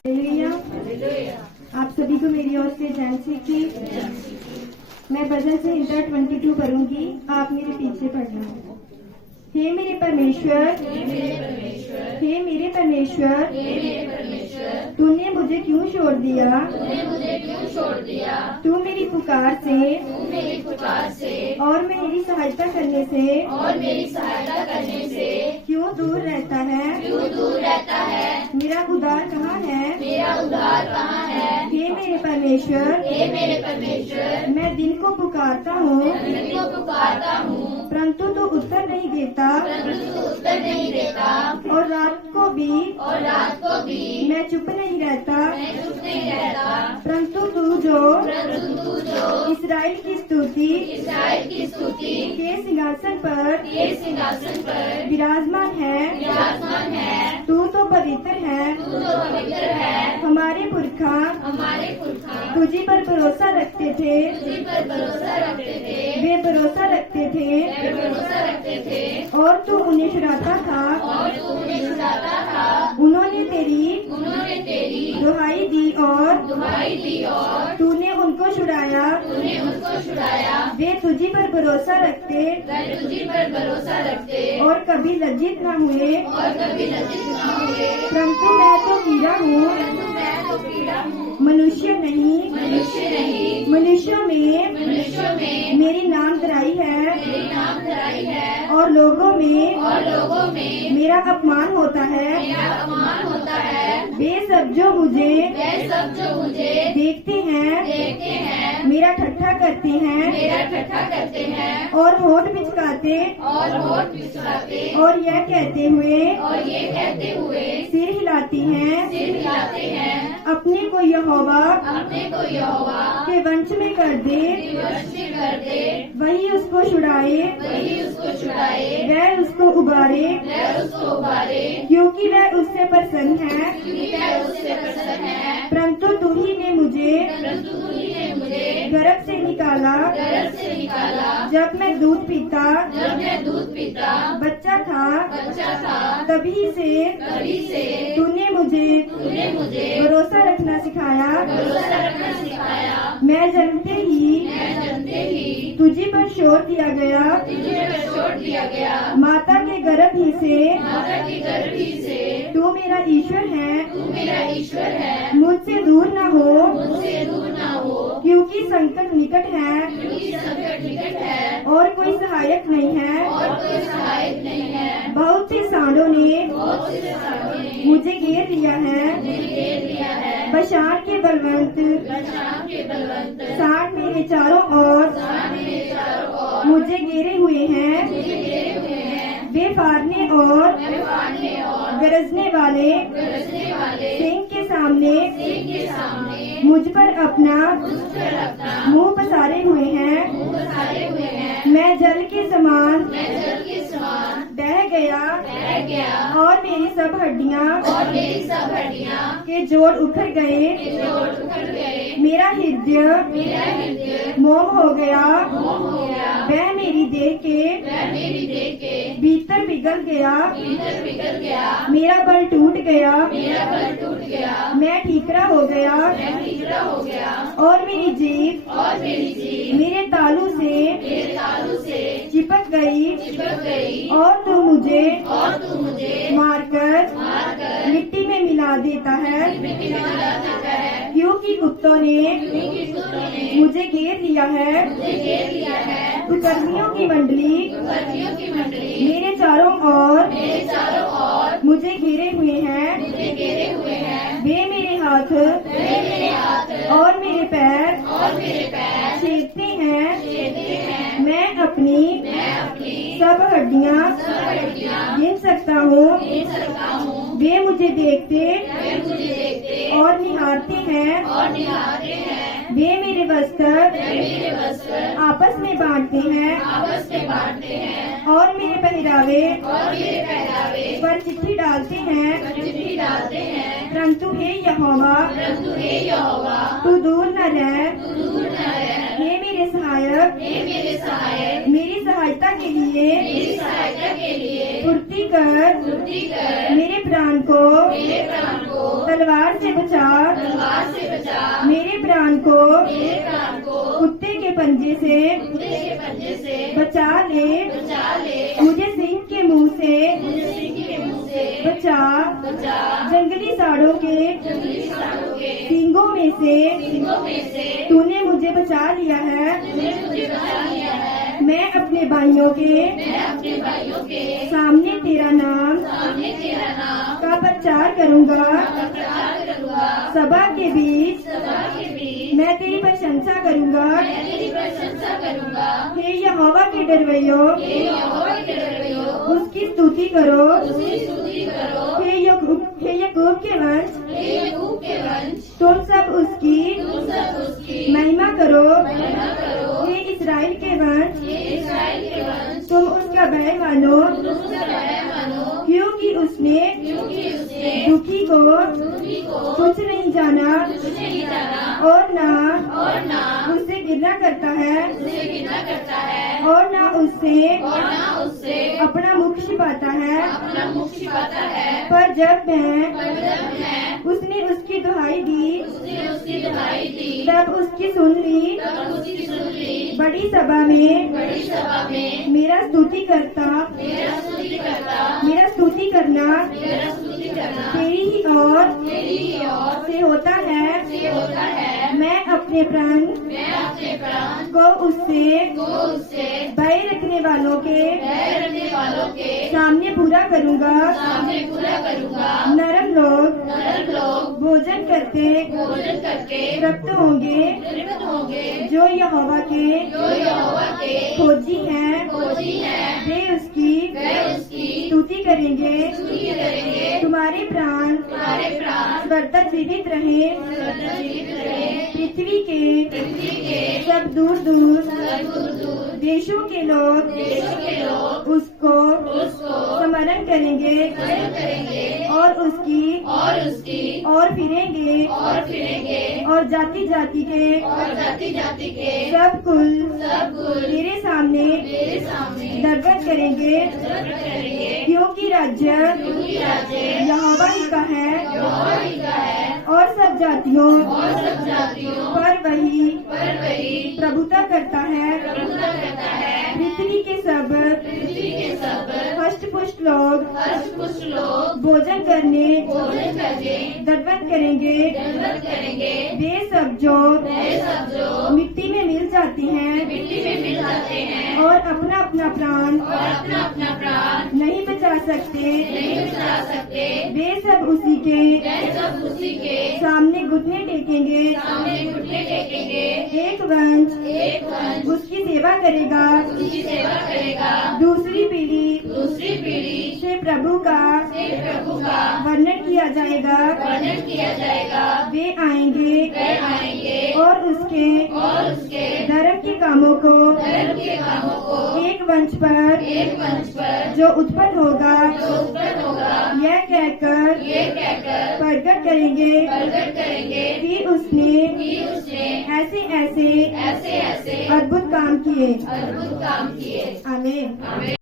आप सभी को मेरी ओर से जय श्री की। मैं भजन संहिता 22 पढ़ूंगी, आप मेरे पीछे पढ़ना। हे मेरे परमेश्वर, हे मेरे परमेश्वर, तूने मुझे क्यों छोड़ दिया? तू मेरी पुकार से और मेरी सहायता करने से क्यों दूर रहता है? मेरा उद्धार कहाँ है? हे मेरे परमेश्वर, मैं दिन को पुकारता हूँ परंतु तू उत्तर नहीं देता, और रात को भी मैं चुप नहीं रहता, परंतु तू जो इस्राएल की स्तुति के सिंहासन पर विराजमान है, तू तो पवित्र है। हमारे पुरखा तुझी पर भरोसा रखते थे, वे भरोसा रखते थे और तू उन्हें छुड़ाता था। उन्होंने तेरी दुहाई दी और तूने उनको छुड़ाया। वे तुझी पर भरोसा रखते और कभी लज्जित न हुए। परंतु मैं तो कीड़ा हूँ, मनुष्य नहीं। मनुष्यों में मेरी नामधराई है और लोगों में मेरा अपमान होता है। वे सब जो मुझे देखते हैं मेरा ठट्ठा करते हैं और होठ बिचकाते और यह कहते हुए सिर हिलाती हैं, अपने को यहोवा के वंश में कर दे, वही उसको छुड़ाए, वह उसको उबारे, क्योंकि वह उससे प्रसन्न है। परंतु तू ही ने मुझे गर्भ से निकाला, जब मैं दूध पीता बच्चा था, तभी से तूने मुझे भरोसा रखना सिखाया। मैं जन्मते ही तुझे पर छोड़ दिया गया, माता के गर्भ ही से तू मेरा ईश्वर है। मुझसे दूर न हो, क्योंकि संकट निकट है और कोई सहायक नहीं है। बहुत से सांडों ने मुझे घेर लिया है, बशान के बलवंत सांड मेरे चारों ओर मुझे घेरे हुए हैं। वे फाड़ने और गरजने वाले सिंह के सामने मुझ पर अपना मुंह पसारे हुए हैं। मैं जल के समान बह गया और मेरी सब हड्डियां के जोड़ उखड़ गए। मेरा हृदय मोम हो गया, वह मेरी देह के भीतर पिघल गया। मेरा बल टूट गया, मैं ठीकरा हो गया और मेरी जीभ मेरे तालू से चिपक गई और तू मुझे मारकर मिट्टी में मिला देता है, क्योंकि कुत्तों ने मुझे घेर लिया है। कुकर्मियों की मंडली मेरे चारों ओर मुझे घेरे हुए हैं। वे मेरे हाथ और मेरे पैर छेदते हैं। मैं अपनी सब हड्डियां गिन सकता हूँ। वे मुझे देखते और निहारते हैं। वे मेरे वस्त्र आपस में बांटते हैं और मेरे पहरावे पर चिट्ठी डालते हैं। परंतु हे यहोवा तू दूर न रह। हे मेरे सहायक मेरी सहायता के लिए स्तुति कर मेरे प्राण को तलवार से बचा मेरे प्राण को कुत्ते के पंजे से बचा ले मुझे सिंह के मुंह से बचा जंगली सांडों के सींगों में से तूने मुझे बचा लिया है मैं अपने भाइयों के सामने तेरा नाम का प्रचार करूंगा सभा के बीच मैं तेरी प्रशंसा करूंगा हे यहोवा के डरवैयो उसकी स्तुति करो हे याकूब के वंश तुम सब उसकी महिमा करो हे इस्राएल के वंश तुम उसका भय मानो क्योंकि उसने दुखी को कुछ नहीं जाना और ना उससे गिला करता है और ना उससे अपना मुख छिपाता है पर जब मैं उसने उसकी दुहाई दी तब उसकी सुन ली बड़ी सभा में मेरा स्तुति करना तेरी ही ओर से होता है मैं अपने प्राण को उससे भय रखने वालों के सामने पूरा करूंगा नरम लोग भोजन करके तृप्त होंगे जो यहोवा के खोजी हैं वे उसकी स्तुति करेंगे तुम्हारे प्राण स्वर तक जीवित रहे पृथ्वी के सब दूर देशों के लोग उसको स्मरण करेंगे और उसकी और फिरेंगे और जाति जाति के सब कुल तेरे सामने दरगत करेंगे क्योंकि राज्य यहोवा ही का है और सब जातियों पर वही प्रभुता करता है पृथ्वी के सब हष्ट पुष्ट लोग भोजन करने दंडवत करेंगे वे सब जो मिट्टी में मिल जाती हैं और अपना अपना प्राण नहीं बचा सकते वे सब उसी के सामने घुटने टेकेंगे एक वंश उसकी सेवा करेगा दूसरी पीढ़ी से प्रभु का वर्णन किया जाएगा वे आएंगे और उसके धर्म के कामों को एक वंश पर जो उत्पन्न होगा यह कहकर प्रकट करेंगे कि उसने ऐसे ऐसे अद्भुत काम किए आमीन।